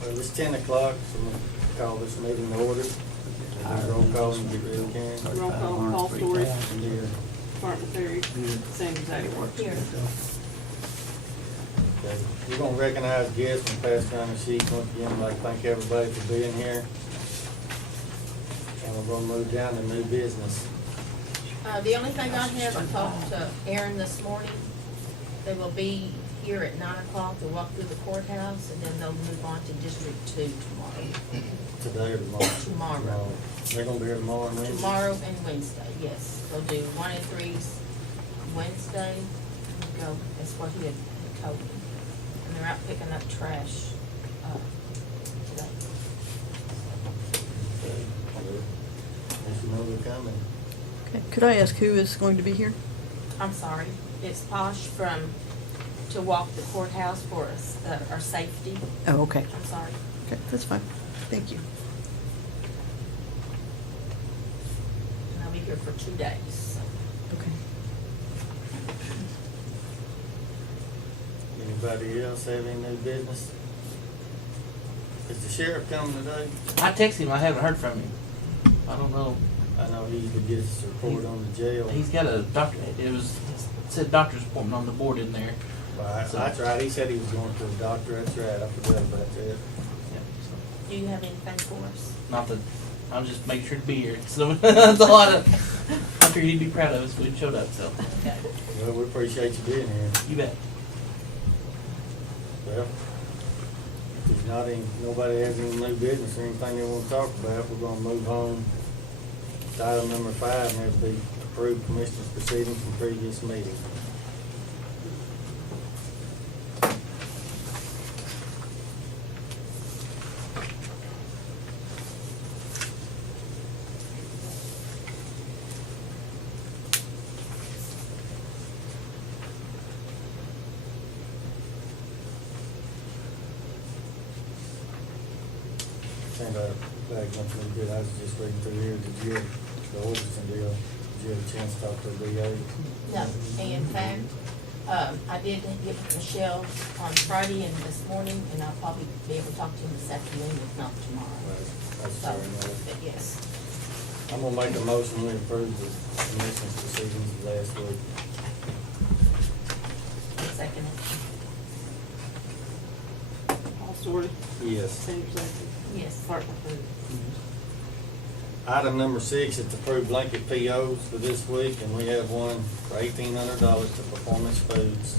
Well, it's 10 o'clock, so we'll call this meeting to order. Roll call and get ready, Karen. Roll call, Paul Story, Here. Martin Ferry, Sam Stigler. Here. Okay. We're gonna recognize guests and pass around the sheet. Once again, I'd like to thank everybody for being here. And we're gonna move down to new business. The only thing I have, I talked to Aaron this morning. They will be here at 9 o'clock to walk through the courthouse, and then they'll move on to District 2 tomorrow. Today or tomorrow? Tomorrow. They're gonna be here tomorrow and Wednesday? Tomorrow and Wednesday, yes. They'll do 1 and 3s Wednesday. Go, that's what he had told me. And they're out picking up trash, today. If you know they're coming. Okay. Could I ask who is going to be here? I'm sorry, it's Posh to walk the courthouse for us, our safety. Oh, okay. I'm sorry. Okay, that's fine. Thank you. And I'll be here for 2 days, so. Okay. Anybody else have any new business? Is the sheriff coming today? I texted him. I haven't heard from him. I don't know. I know he usually gets a report on the jail. He's got a doctor. It said doctor's appointment on the board in there. Well, that's right, he said he was going to a doctor, that's right, I forgot about that. Yeah, so, Do you have anything for us? not that I'll just make sure to be here. So that's a lot of. I figured he'd be proud of us if we showed up. So Okay. Well, we appreciate you being here. you bet. Well, if there's not any, nobody has any new business or anything they want to talk about, we're gonna move on to item number 5, and that'll be approved commissioners proceedings from previous meeting. Send out back something good, I was just reading through here, did you, the Orbison deal, did you have a chance to talk to the DA? No, and in fact, I did get with Michelle on Friday and this morning, and I'll probably be able to talk to him this afternoon, if not tomorrow. That's So, fair enough. but yes. I'm gonna make a motion to approve the commission's proceedings of last week. Second. Paul Story, Yes. Sam Stigler. Yes. Martin Ferry. Item number 6 is to approve blanket POs for this week, and we have one for $1,800 to Performance Foods.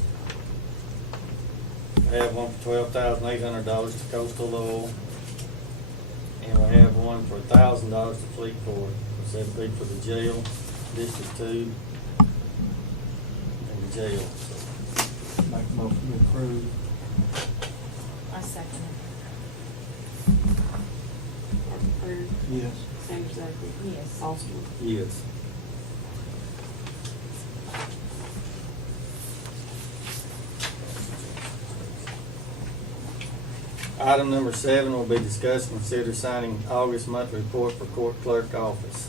We have one for $12,800 to Coastal Oil, and we have one for $1,000 to Fleet Corps. That'd be for the jail, District 2, and the jail. So, Make a motion to approve. I second it. Martin Ferry, Yes. Sam Stigler. Yes. Paul Story. yes. Item number 7 will be discussed and consider signing August monthly report for court clerk office.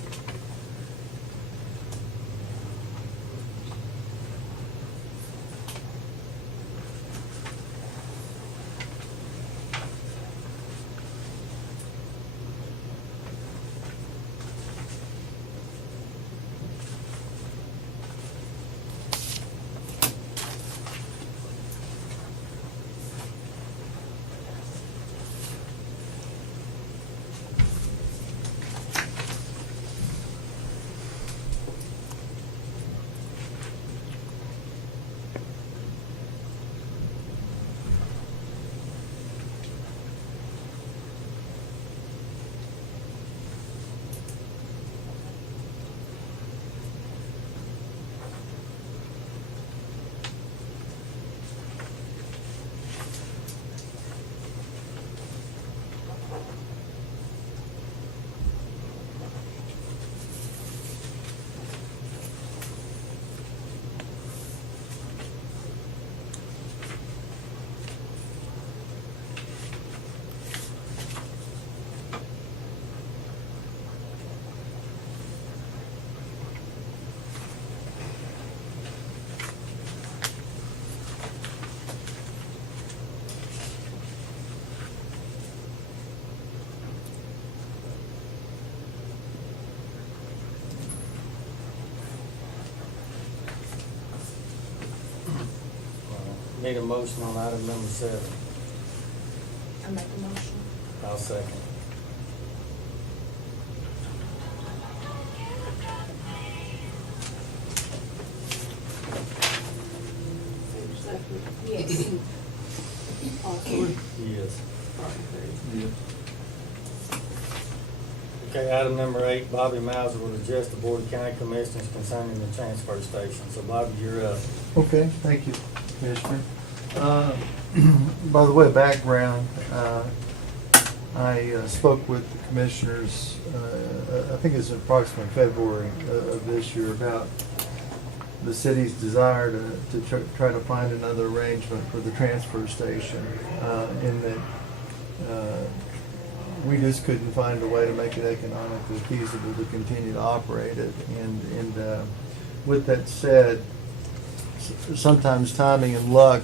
Need a motion on item number 7. I make a motion. I'll second. Sanders second. Yes. Paul Stewart, Yes. Martin Terry. Yes. Okay, item number 8, Bobby Mauser will address the Board of County Commissioners concerning the transfer station. So Bobby, you're up. Okay, thank you, Commissioner. By the way, background, I spoke with the commissioners, I think it's approximately February of this year, about the city's desire to try to find another arrangement for the transfer station, in that we just couldn't find a way to make it economically feasible to continue to operate it. And with that said, sometimes timing and luck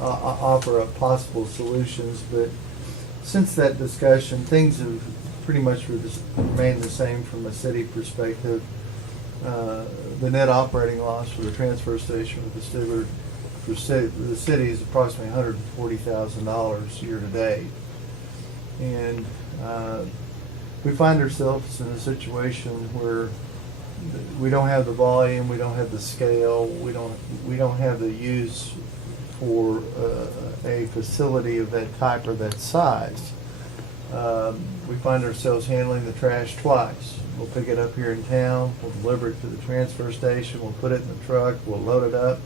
offer up possible solutions, but since that discussion, things have pretty much remained the same from a city perspective. The net operating loss for the transfer station with the Stigler for the city is approximately $140,000 year to date. And we find ourselves in a situation where we don't have the volume, we don't have the scale, we don't have the use for a facility of that type or that size. We find ourselves handling the trash twice. We'll pick it up here in town, we'll deliver it to the transfer station, we'll put it in the truck, we'll load it up,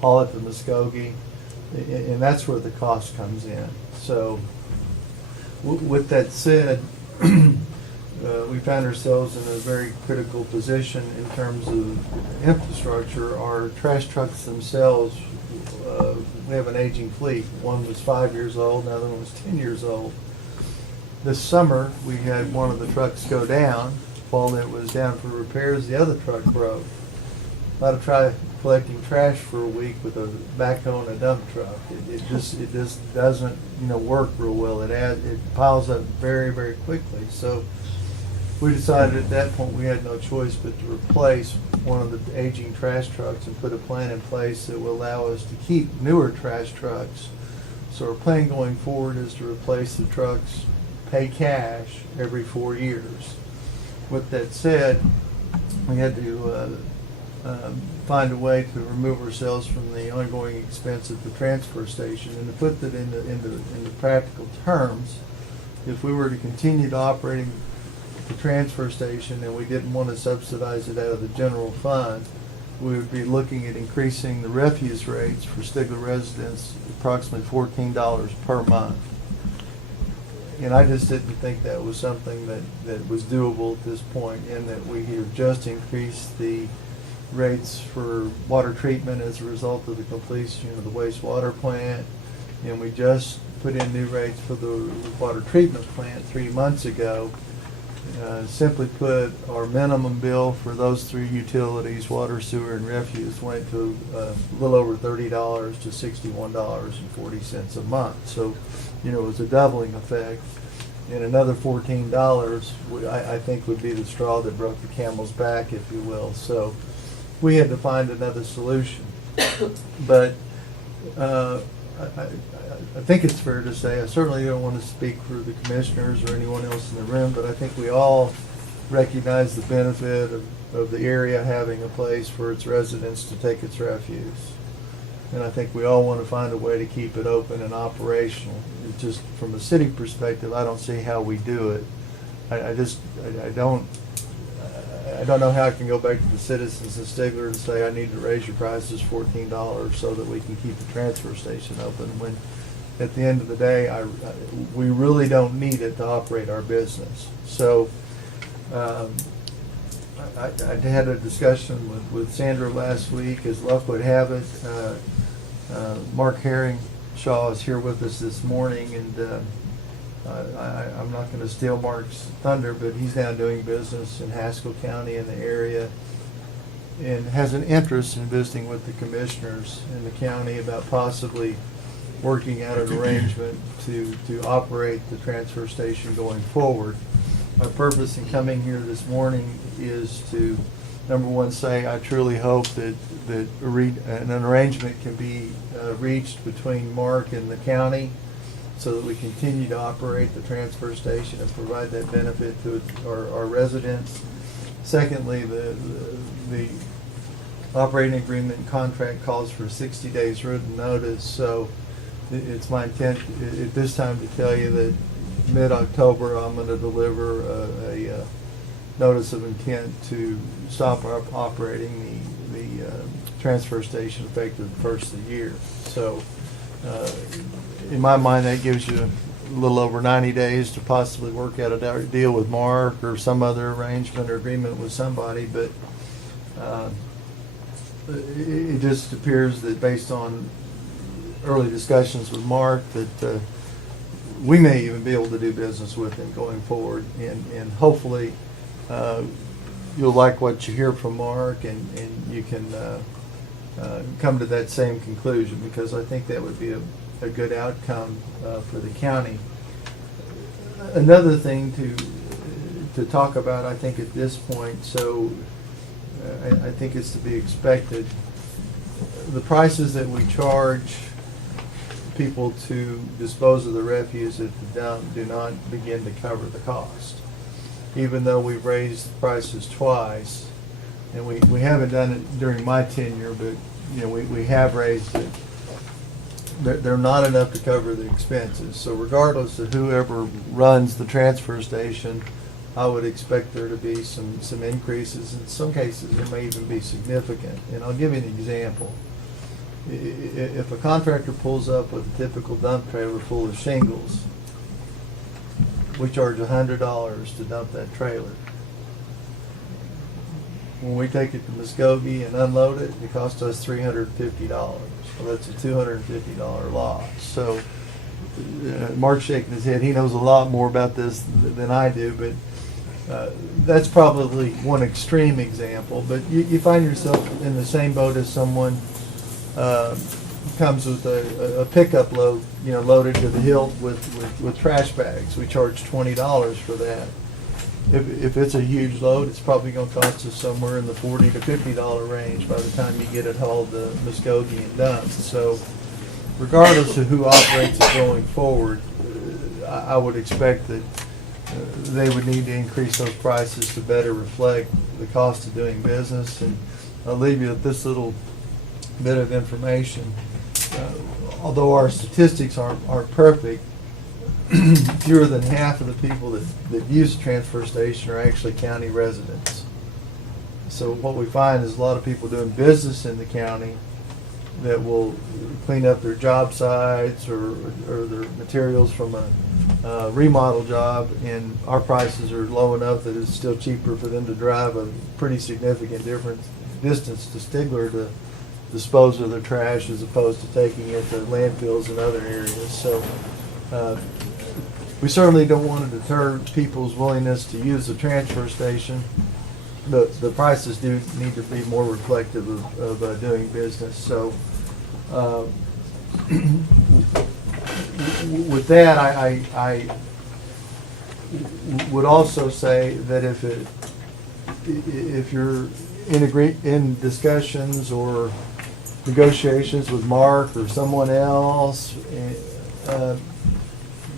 haul it to Muskogee, and that's where the cost comes in. So with that said, we found ourselves in a very critical position in terms of infrastructure. Our trash trucks themselves, we have an aging fleet. One was 5 years old, the other one was 10 years old. This summer, we had one of the trucks go down. While it was down for repairs, the other truck broke. I had to try collecting trash for a week with a backhoe and a dump truck. It just doesn't work real well. It piles up very, very quickly. So we decided at that point we had no choice but to replace one of the aging trash trucks and put a plan in place that will allow us to keep newer trash trucks. So our plan going forward is to replace the trucks, pay cash every 4 years. With that said, we had to find a way to remove ourselves from the ongoing expense at the transfer station. And to put that into practical terms, if we were to continue to operate the transfer station and we didn't want to subsidize it out of the general fund, we would be looking at increasing the refuse rates for Stigler residents approximately $14 per month. And I just didn't think that was something that was doable at this point, and that we have just increased the rates for water treatment as a result of the completion of the wastewater plant. And we just put in new rates for the water treatment plant 3 months ago. Simply put, our minimum bill for those 3 utilities, water, sewer, and refuse, went to a little over $30 to $61.40 a month. So, it was a doubling effect. And another $14, I think, would be the straw that broke the camel's back, if you will. So we had to find another solution. But I think it's fair to say, I certainly don't want to speak for the commissioners or anyone else in the room, but I think we all recognize the benefit of the area having a place for its residents to take its refuse. And I think we all want to find a way to keep it open and operational. It's just from a city perspective, I don't see how we do it. I don't know how I can go back to the citizens of Stigler and say, I need to raise your prices $14 so that we can keep the transfer station open, when at the end of the day, we really don't need it to operate our business. So I had a discussion with Sandra last week. As luck would have it, Mark Herringshaw is here with us this morning, and I'm not going to steal Mark's thunder, but he's now doing business in Haskell County in the area, and has an interest in visiting with the commissioners in the county about possibly working out an arrangement to operate the transfer station going forward. My purpose in coming here this morning is to number one, say I truly hope that an arrangement can be reached between Mark and the county so that we continue to operate the transfer station and provide that benefit to our residents. Secondly, the operating agreement and contract calls for 60 days written notice, so it's my intent at this time to tell you that mid-October I'm going to deliver a notice of intent to stop operating the transfer station effective the first of the year. So in my mind, that gives you a little over 90 days to possibly work out a deal with Mark or some other arrangement or agreement with somebody, but it just appears that based on early discussions with Mark that we may even be able to do business with him going forward, and hopefully you'll like what you hear from Mark, and you can come to that same conclusion, because I think that would be a good outcome for the county. Another thing to talk about, I think, at this point, so I think it's to be expected, the prices that we charge people to dispose of the refuse at the dump do not begin to cover the cost. Even though we've raised prices twice, and we haven't done it during my tenure, but we have raised it. They're not enough to cover the expenses. So regardless of whoever runs the transfer station, I would expect there to be some increases. In some cases, it may even be significant. And I'll give you an example. If a contractor pulls up with a typical dump trailer full of shingles, we charge $100 to dump that trailer. When we take it to Muskogee and unload it, it costs us $350. Well, that's a $250 loss. So Mark's shaking his head. He knows a lot more about this than I do, but that's probably one extreme example. But you find yourself in the same boat as someone comes with a pickup load, loaded to the hilt with trash bags. We charge $20 for that. If it's a huge load, it's probably going to cost us somewhere in the $40 to $50 range by the time you get it hauled to Muskogee and dumped. So regardless of who operates it going forward, I would expect that they would need to increase those prices to better reflect the cost of doing business. And I'll leave you with this little bit of information. Although our statistics aren't perfect, fewer than half of the people that use the transfer station are actually county residents. So what we find is a lot of people doing business in the county that will clean up their job sites or their materials from a remodel job, and our prices are low enough that it's still cheaper for them to drive a pretty significant distance to Stigler to dispose of their trash as opposed to taking it to landfills and other areas. So we certainly don't want to deter people's willingness to use the transfer station, but the prices do need to be more reflective of doing business. So with that, I would also say that if you're in discussions or negotiations with Mark or someone else,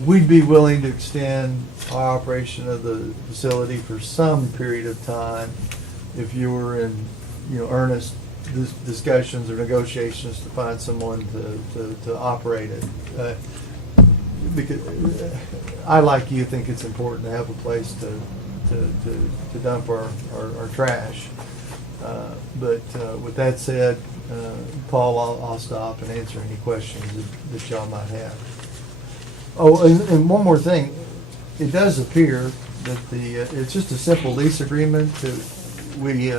we'd be willing to extend our operation of the facility for some period of time if you were in earnest discussions or negotiations to find someone to operate it. Because I, like you, think it's important to have a place to dump our trash. But with that said, Paul, I'll stop and answer any questions that y'all might have. Oh, and one more thing. It does appear that it's just a simple lease agreement that we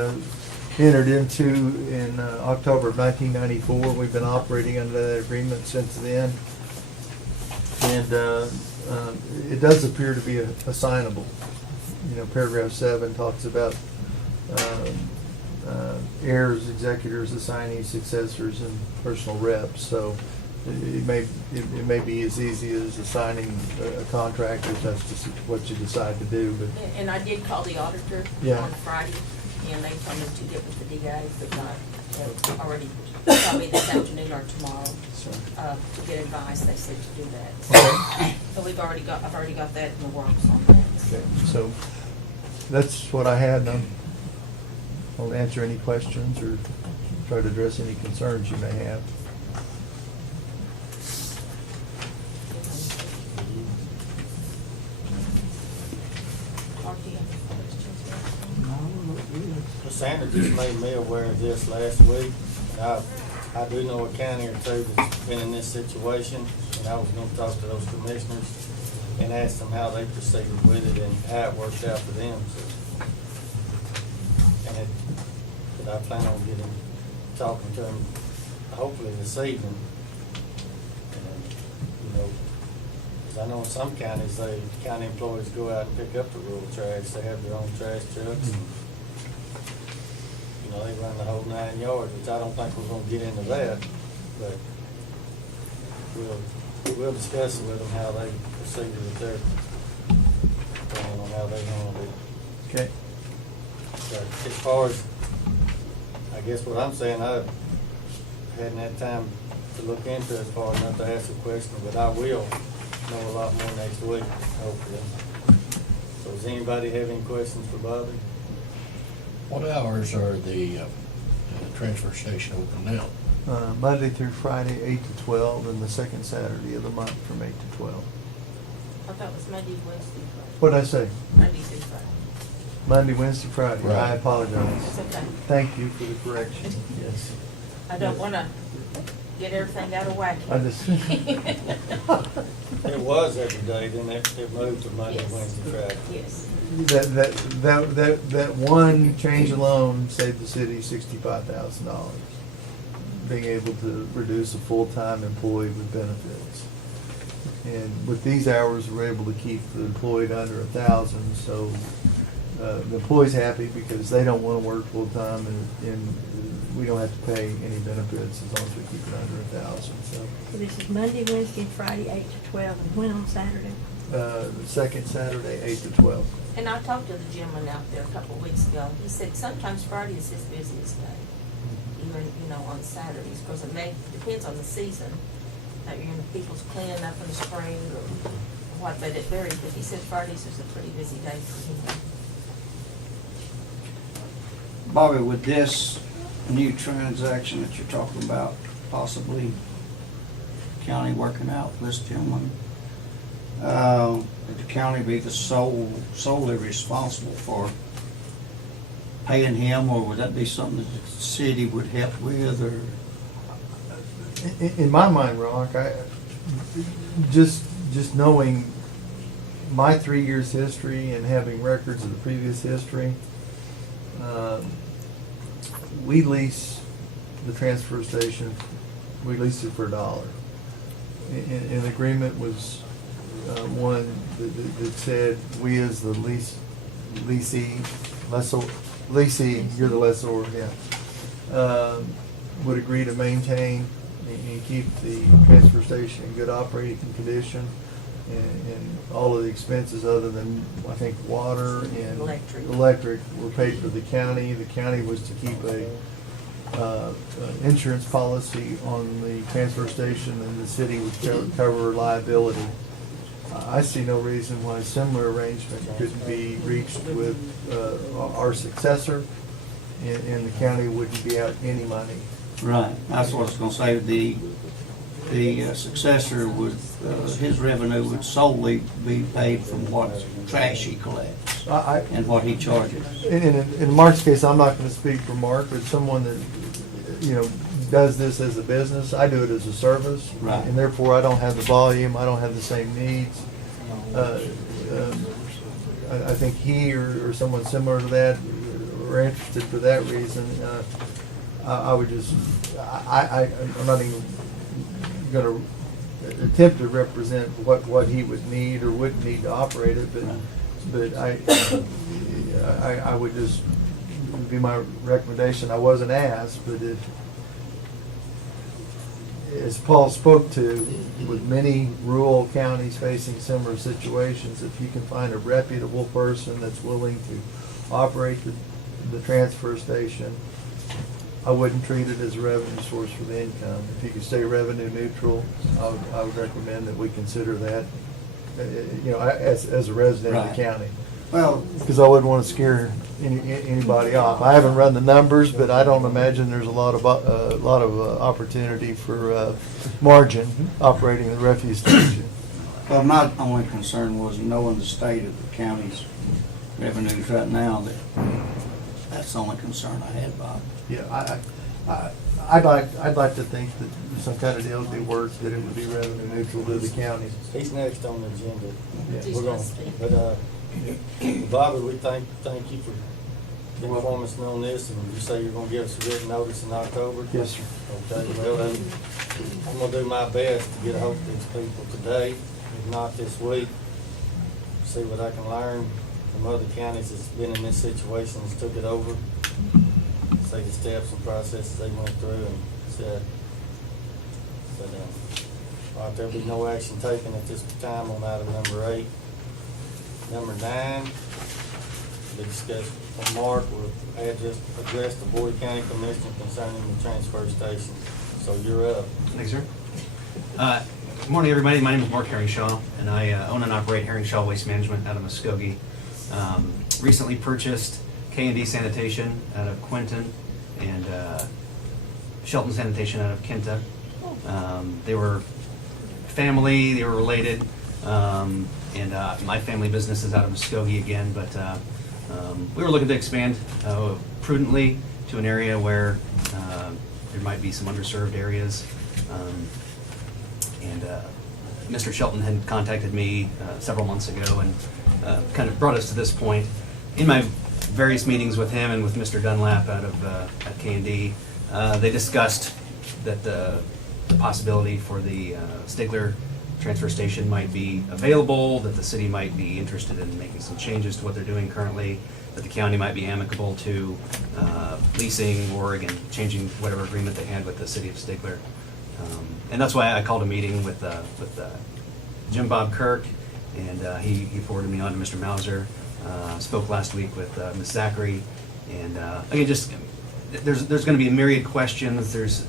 entered into in October of 1994. We've been operating under that agreement since then. And it does appear to be assignable. Paragraph 7 talks about heirs, executors, assignees, successors, and personal reps. So it may be as easy as assigning a contract if that's just what you decide to do. But And I did call the auditor Yeah. on Friday, and they told me to get with the DA, but not, they'll already, probably this afternoon or tomorrow, to get advice, they said to do that. Okay. So I've already got that in the works on that. Okay, so that's what I had. I'll answer any questions or try to address any concerns you may have. Mark, do you have any questions? Well, Sandra just made me aware of this last week. And I do know a county or two that's been in this situation, and I was gonna talk to those commissioners and ask them how they proceeded with it and how it worked out for them, so. But I plan on talking to them hopefully this evening. And, you know, 'cause I know in some counties, county employees go out and pick up the rural trash, they have their own trash trucks. And, you know, they run the whole 9 yards, which I don't think we're gonna get into that, but we'll discuss it with them, how they proceeded with their plan on how they handled it. Okay. But as far as, I guess what I'm saying, I hadn't had time to look into it far enough to ask a question, but I will know a lot more next week, hopefully. So does anybody have any questions for Bobby? What hours are the transfer station open now? Monday through Friday, 8 to 12, and the second Saturday of the month from 8 to 12. I thought it was Monday, Wednesday, Friday. What'd I say? Monday through Friday. Monday, Wednesday, Friday. I Right. apologize. It's okay. Thank you for the correction. Yes. I don't wanna get everything out of whack. I just. It was every day, then it moved to Monday, Yes. Wednesday, Friday. Yes. That one change alone saved the city $65,000. Being able to reduce a full-time employee with benefits. And with these hours, we're able to keep the employee to under 1,000, so the employee's happy because they don't want to work full-time, and we don't have to pay any benefits as long as we keep it under 1,000, so. So this is Monday, Wednesday, Friday, 8 to 12, and when on Saturday? The second Saturday, 8 to 12. And I talked to the gentleman out there a couple of weeks ago. He said sometimes Friday is his busiest day, even, you know, on Saturdays, because it depends on the season. That you're in, people's cleaning up in the spring or what, but it varies. But he said Fridays is a pretty busy day for him. Bobby, with this new transaction that you're talking about, possibly county working out this gentleman, would the county be the solely responsible for paying him, or would that be something that the city would help with, or? In my mind, Rock, just knowing my 3 years' history and having records of the previous history, we lease the transfer station. We leased it for $1. An agreement was one that said we as the leasee, you're the lessor, yeah, would agree to maintain and keep the transfer station in good operating condition, and all of the expenses other than, I think, water and electric were paid for the county. The county was to keep a insurance policy on the transfer station, and the city would cover liability. I see no reason why a similar arrangement couldn't be reached with our successor, and the county wouldn't be out any money. Right, that's what I was gonna say, the successor would, his revenue would solely be paid from what trash he collects and what he charges. In Mark's case, I'm not gonna speak for Mark, but someone that, you know, does this as a business. I do it as a service. Right. And therefore, I don't have the volume, I don't have the same needs. I think he or someone similar to that are interested for that reason. I would just, I'm not even gonna attempt to represent what he would need or wouldn't need to operate it, but I would just, would be my recommendation. I wasn't asked, but as Paul spoke to, with many rural counties facing similar situations, if you can find a reputable person that's willing to operate the the transfer station, I wouldn't treat it as a revenue source for the income. If you could stay revenue neutral, I would recommend that we consider that, as a resident of Right. the county. Well, Because I wouldn't want to scare anybody off. I haven't run the numbers, but I don't imagine there's a lot of opportunity for margin operating the refuse station. well, my only concern was knowing the state of the county's revenues right now, that's the only concern I had, Bob. Yeah, I'd like to think that some kind of deal would be worked, that it would be revenue neutral to the county. He's next on the agenda. Yeah. We're gonna, but, Bobby, we thank you for informing us on this, and you say you're gonna give us a written notice in October? Yes, sir. Okay, well, then, I'm gonna do my best to get a hold of these people today, if not this week. See what I can learn from other counties that's been in this situation, that's took it over. See the steps and processes they went through, and said, all right, there'll be no action taken at this time on item number 8. Number 9, the discussion from Mark will address the Board of County Commissioners concerning the transfer station. So you're up. Thanks, sir. Good morning, everybody. My name is Mark Herringshaw, and I own and operate Herringshaw Waste Management out of Muskogee. Recently purchased K&D Sanitation out of Quinton and Shelton Sanitation out of Kinta. They were family, they were related, and my family business is out of Muskogee again, but we were looking to expand prudently to an area where there might be some underserved areas. And Mr. Shelton had contacted me several months ago and kind of brought us to this point. In my various meetings with him and with Mr. Dunlap out of at K&D, they discussed that the possibility for the Stigler transfer station might be available, that the city might be interested in making some changes to what they're doing currently, that the county might be amicable to leasing or, again, changing whatever agreement they had with the city of Stigler. And that's why I called a meeting with Jim Bob Kirk, and he forwarded me on to Mr. Mauser. Spoke last week with Ms. Zachary, and again, just there's going to be a myriad questions.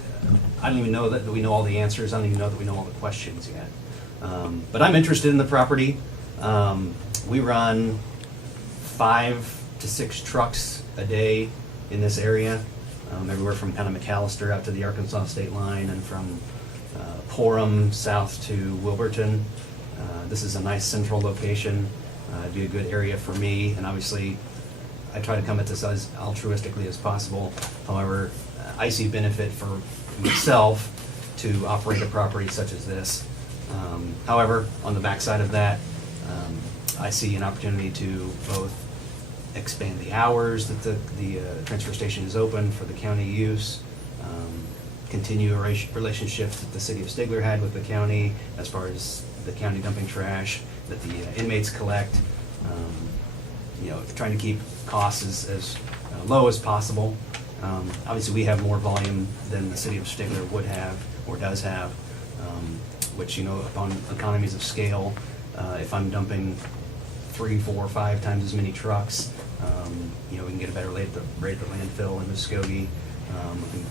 I don't even know that we know all the answers. I don't even know that we know all the questions yet. But I'm interested in the property. We run 5 to 6 trucks a day in this area, everywhere from kind of McAllister out to the Arkansas state line, and from Porham south to Wilburton. This is a nice central location. It'd be a good area for me, and obviously I try to come at this as altruistically as possible. However, I see benefit for myself to operate a property such as this. However, on the backside of that, I see an opportunity to both expand the hours that the transfer station is open for the county use, continue a relationship that the city of Stigler had with the county as far as the county dumping trash that the inmates collect, trying to keep costs as low as possible. Obviously, we have more volume than the city of Stigler would have or does have, which, upon economies of scale, if I'm dumping 3, 4, 5 times as many trucks, we can get a better rate at the landfill in Muskogee. We can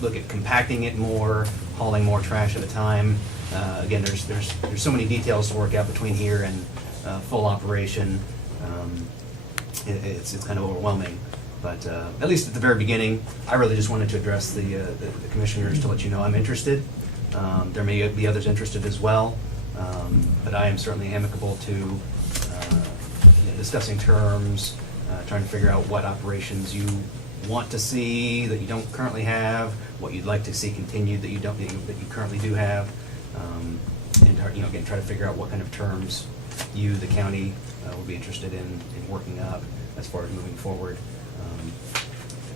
look at compacting it more, hauling more trash at a time. Again, there's so many details to work out between here and full operation. It's kind of overwhelming. But at least at the very beginning, I really just wanted to address the commissioners to let you know I'm interested. There may be others interested as well, but I am certainly amicable to discussing terms, trying to figure out what operations you want to see that you don't currently have, what you'd like to see continued that you currently do have, and again, try to figure out what kind of terms you, the county, will be interested in working up as far as moving forward.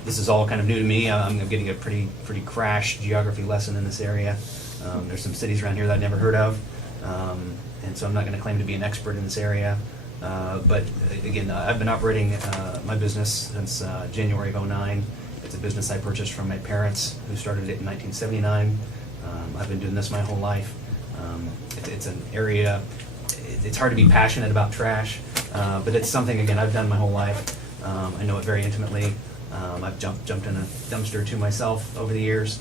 This is all kind of new to me. I'm getting a pretty crash geography lesson in this area. There's some cities around here that I've never heard of, and so I'm not going to claim to be an expert in this area. But again, I've been operating my business since January of '09. It's a business I purchased from my parents, who started it in 1979. I've been doing this my whole life. It's an area. It's hard to be passionate about trash, but it's something, again, I've done my whole life. I know it very intimately. I've jumped in a dumpster too myself over the years.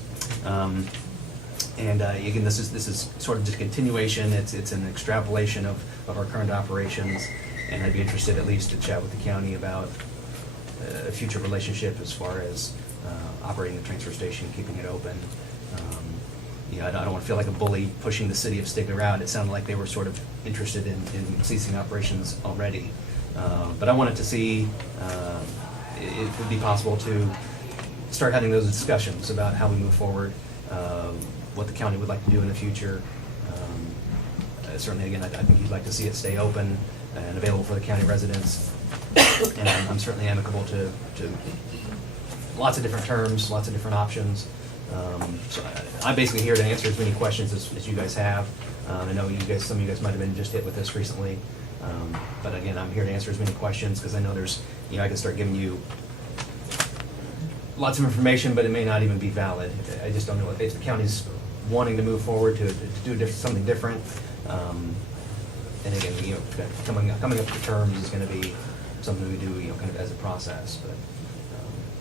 And again, this is sort of just continuation. It's an extrapolation of our current operations, and I'd be interested at least to chat with the county about a future relationship as far as operating the transfer station, keeping it open. I don't want to feel like a bully pushing the city of Stigler out. It sounded like they were sort of interested in ceasing operations already. But I wanted to see if it would be possible to start having those discussions about how we move forward, what the county would like to do in the future. Certainly, again, I think you'd like to see it stay open and available for the county residents. And I'm certainly amicable to lots of different terms, lots of different options. So I'm basically here to answer as many questions as you guys have. I know some of you guys might have been just hit with this recently. But again, I'm here to answer as many questions because I know I can start giving you lots of information, but it may not even be valid. I just don't know if the county's wanting to move forward to do something different. And again, coming up with terms is going to be something we do, kind of as a process.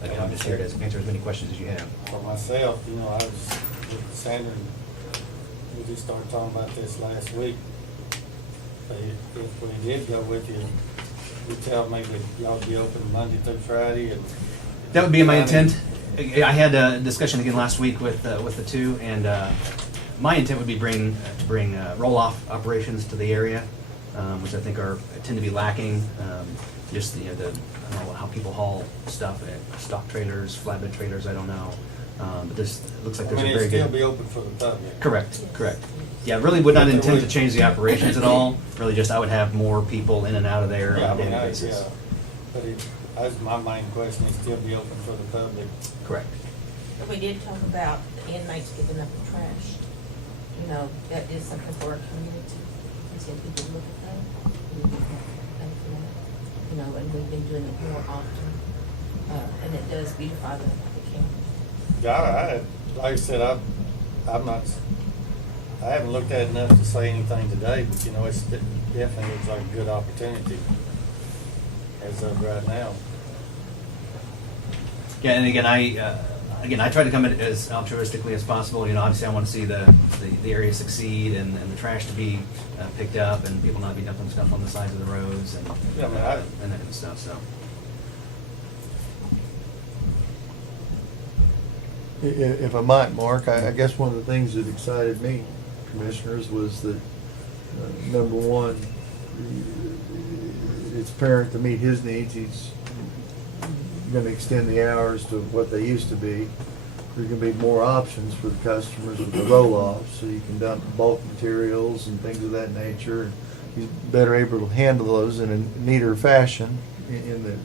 But again, I'm just here to answer as many questions as you have. For myself, I was with Sandra, we just started talking about this last week. If we did go with you, you tell me that y'all be open Monday through Friday and. That would be my intent. I had a discussion again last week with the two, and my intent would be to bring roll-off operations to the area, which I think tend to be lacking. Just I don't know how people haul stuff, stock trailers, flatbed trailers. I don't know, but this looks like there's a very good. It'd still be open for the public. Correct. Yeah, really would not intend to change the operations at all. Really, just I would have more people in and out of there on a daily basis. Yeah, but that's my main question, is still be open for the public. Correct. But we did talk about the inmates picking up the trash. That is something for our community. We said we could look at that. We would pay for that. And we've been doing it more often. And it does beautify the county. Yeah, like I said, I haven't looked at it enough to say anything today, but it definitely looks like a good opportunity as of right now. Yeah, and again, I try to come at it as altruistically as possible. Obviously, I want to see the area succeed and the trash to be picked up and people not be dumping stuff on the sides of the roads and and that kind of stuff. So. If I might, Mark, I guess one of the things that excited me, commissioners, was that, number one, it's apparent to meet his needs. He's going to extend the hours to what they used to be. There's going to be more options for the customers with the roll-offs, so you can dump bulk materials and things of that nature. He's better able to handle those in a neater fashion in that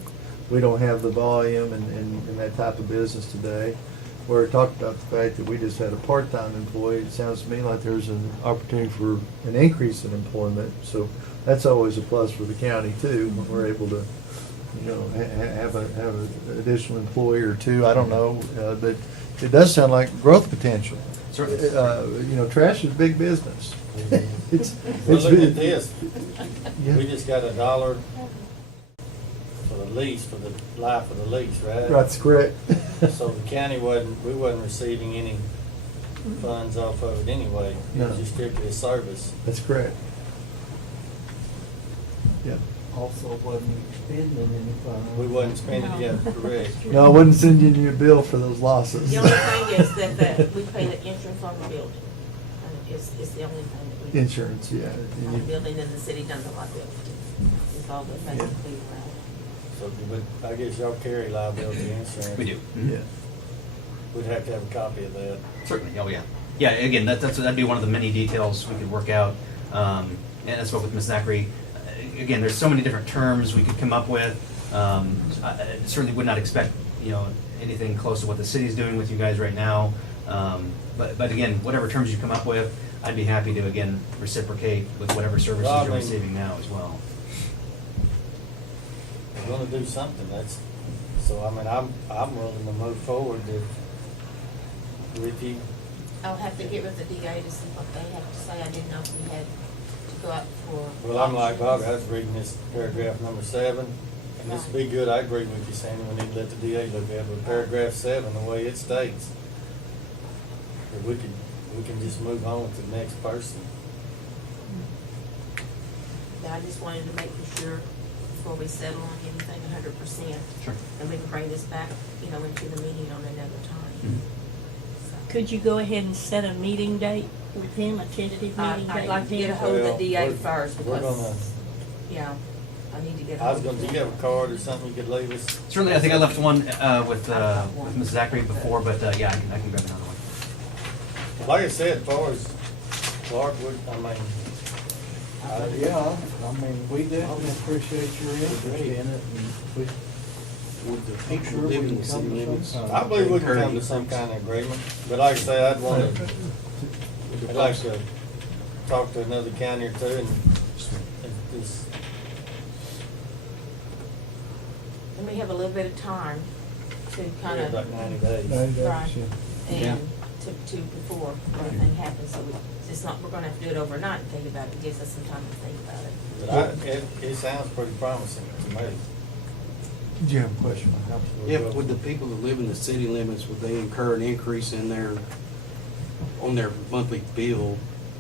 we don't have the volume and that type of business today. Where we talked about the fact that we just had a part-time employee, it sounds to me like there's an opportunity for an increase in employment. So that's always a plus for the county too, when we're able to, have an additional employee or two. I don't know, but it does sound like growth potential. Certainly. Trash is big business. Well, look at this. Yeah. We just got $1 for the lease, for the life of the lease, right? That's correct. So the county we wasn't receiving any funds off of it anyway. It was No. just strictly a service. That's correct. Yeah. Also wasn't spending any funds. We wasn't spending it, correct. No, I wouldn't send you a bill for those losses. The only thing is that we pay the insurance on the building. It's the only thing that we. Insurance, yeah. On the building, and the city does a lot of it. It's all the basically around. So, but I guess y'all carry liability insurance. We do. Yeah. We'd have to have a copy of that. Certainly. Oh, yeah. Yeah, again, that'd be one of the many details we could work out. And I spoke with Ms. Zachary. Again, there's so many different terms we could come up with. I certainly would not expect, anything close to what the city's doing with you guys right now. But again, whatever terms you come up with, I'd be happy to, again, reciprocate with whatever services Well, I you're mean- receiving now as well. We're gonna do something, I'm willing to move forward with you. I'll have to get with the DA to see what they have to say. I didn't know if we had to go out for. Well, I'm like Bobby, I was reading this paragraph number 7, And this would be good, I agree with you, Sandy, we need to let the DA look at it, but paragraph 7, the way it states, that we can just move on to the next person. I just wanted to make sure before we settle on anything 100%. Sure. And we can bring this back, into the meeting on another time. Mhm. So, Could you go ahead and set a meeting date with him, a tentative meeting date? I'd like to with get a him? hold of Well, the DA we're- first we're gonna- because, I need to get a I was hold gonna, of do them. you have a card or something you could leave us? Certainly, I think I left one with Ms. Zachary before, but yeah, I can grab another one. Like I said, as far as Clark would, I mean, Yeah, I mean, we definitely appreciate your interest in it, and we, Would the I'm people sure we living in can the come city to limits? some I believe we can Encourage come to some kind of agreement, but like I say, I'd want to, I'd like to talk to another county or two and just, And we have a little bit of time to kind of. about 90 days. Right. Yeah. And to before anything happens, so it's not, we're gonna have to do it overnight and think about it, it gives us some time to think about it. But it sounds pretty promising to me. Do you have a question? Yeah, but would the people that live in the city limits, would they incur an increase in on their monthly bill,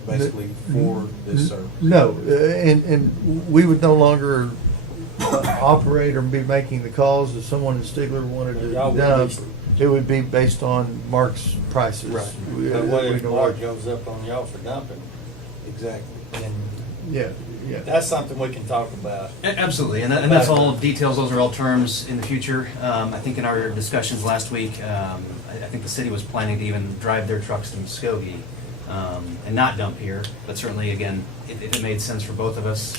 basically, for this service? No, and we would no longer operate or be making the calls if someone in Stigler wanted to Y'all would dump. be- It would be based on Mark's prices. Right. But what if We- Mark goes up on y'all for dumping? Exactly. And Yeah, yeah. that's something we can talk about. Absolutely, and that's all details, those are all terms in the future. I think in our discussions last week, I think the city was planning to even drive their trucks to Muskogee and not dump here, but certainly, again, if it made sense for both of us,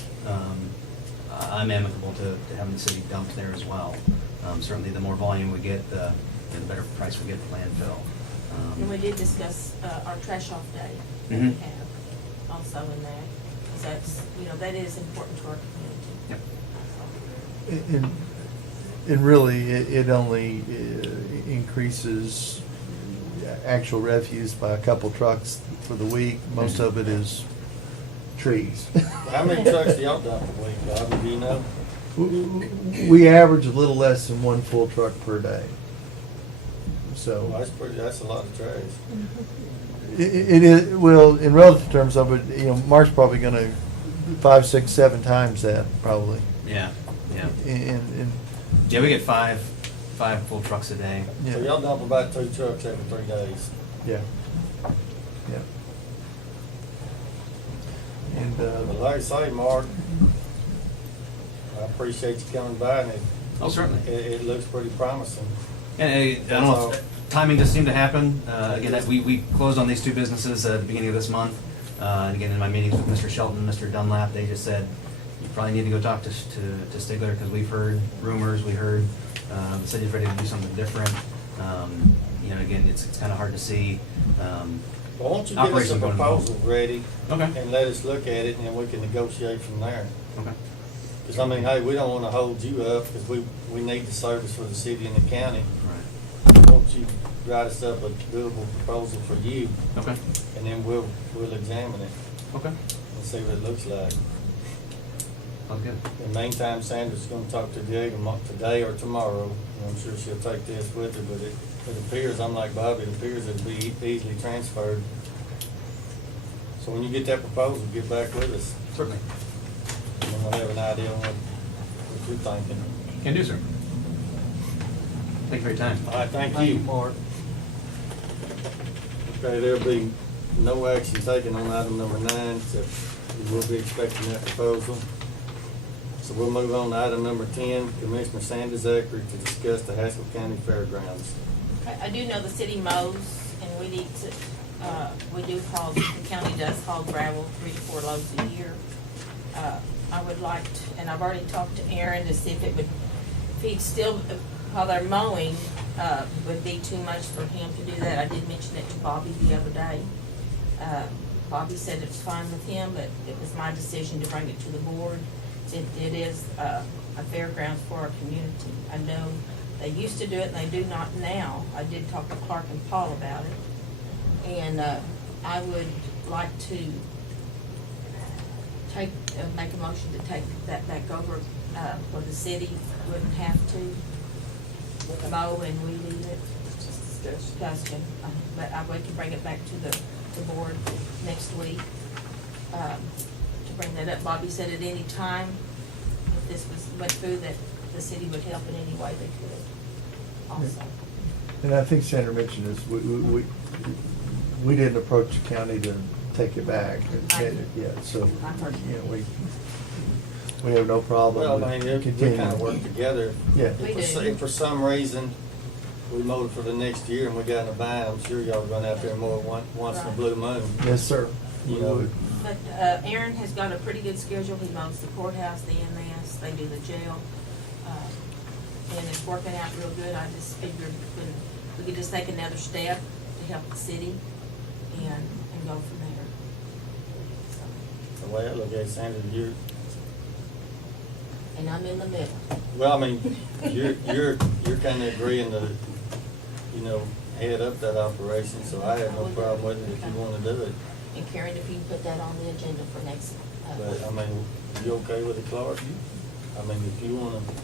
I'm amicable to having the city dump there as well. Certainly, the more volume we get, the better price we get for landfill. And we did discuss, our trash off day that we Mhm. have also in that, because that's, that is important to our community. Yep. And really, it only increases actual refuse by a couple trucks for the week. Most of it is trees. How many trucks do y'all dump a week, Bobby, do you know? We average a little less than one full truck per day. Well, So that's a lot of trash. it is, well, in relative terms of it, Mark's probably gonna 5, 6, 7 times that probably. Yeah, yeah. And Yeah, we get five full trucks a day. So yeah, y'all dump about 2 trucks every 3 days. yeah, yeah. And But like I say, Mark, I appreciate you coming by, and Oh, certainly. it looks pretty promising. And I don't know, if timing just seemed to happen. Again, we closed on these two businesses at the beginning of this month. And again, in my meetings with Mr. Shelton and Mr. Dunlap, they just said, you probably need to go talk to Stigler, because we've heard rumors, we heard the city's ready to do something different. Again, it's kind of hard to see. Well, why don't you get us a Operation going well. proposal ready, Okay. and let us look at it, and then we can negotiate from there. Okay. Because, I mean, hey, we don't want to hold you up, because we need the service for the city and the county. Right. Won't you write us up a doable proposal for you, Okay. and then we'll examine it Okay. and see what it looks like. Sounds good. In the meantime, Sandra's gonna talk to Diego today or tomorrow, and I'm sure she'll take this with her, but it appears, I'm like Bobby, it appears it'll be easily transferred. So when you get that proposal, get back with us, Certainly. and then we'll have an idea on what you're thinking. Can do, sir. Thank you for your time. All right, thank thank you, you. Mark. Okay, there'll be no action taken on item number 9, except we will be expecting that proposal. So we'll move on to item number 10, Commissioner Sandy Zachary to discuss the Haskell County Fairgrounds. I do know the city mows, and we need to, we do haul, the county does haul gravel 3 to 4 loads a year. I would like to, and I've already talked to Aaron to see if he'd still, while they're mowing, would be too much for him to do that. I did mention it to Bobby the other day. Bobby said it's fine with him, but it was my decision to bring it to the board. It is a fairgrounds for our community. I know they used to do it and they do not now. I did talk to Clark and Paul about it. And I would like to take make a motion to take that back over, where the city wouldn't have to mow and weed eat it. Discussion, but we can bring it back to the board next week, to bring that up. Bobby said at any time, if this went through, that the city would help in any way they could also. And I think Sandra mentioned this, we didn't approach the county to take it back. I did. Yeah, so, I heard you know, we have no problem Well, with I mean, we continuing. kind of work together. Yeah. We do. If for some reason we mowed for the next year and we got in a bind, I'm sure y'all run out there and mow it once in a blue moon. Yes, sir. You know, But Aaron has got a pretty good schedule. He mows the courthouse, the EMS, they do the jail. And it's working out real good. I just figured we could just take another step to help the city and go from there. So, the way I look at it, Sandra, and I'm in the middle. well, I mean, you're kind of agreeing to, you know, head up that operation, so I have no problem with it if you want to do it. And Karen, if you put that on the agenda for next. But, I mean, you okay with it, Clark? I mean, if you want to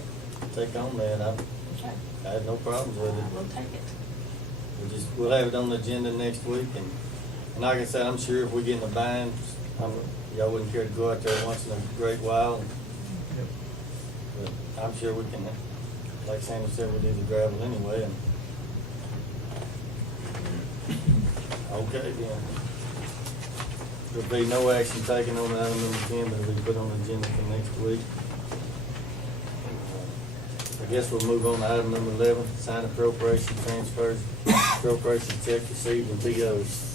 take on that, Okay. I have no problems with it. We'll take it. We'll have it on the agenda next week, and like I said, I'm sure if we get in a bind, y'all wouldn't care to go out there once in a great while. Yep. But I'm sure we can, like Sandra said, we do the gravel anyway, and. Okay, then. There'll be no action taken on item number 10, but it'll be put on the agenda for next week. I guess we'll move on to item number 11, sign appropriation transfers, appropriation check received and POs.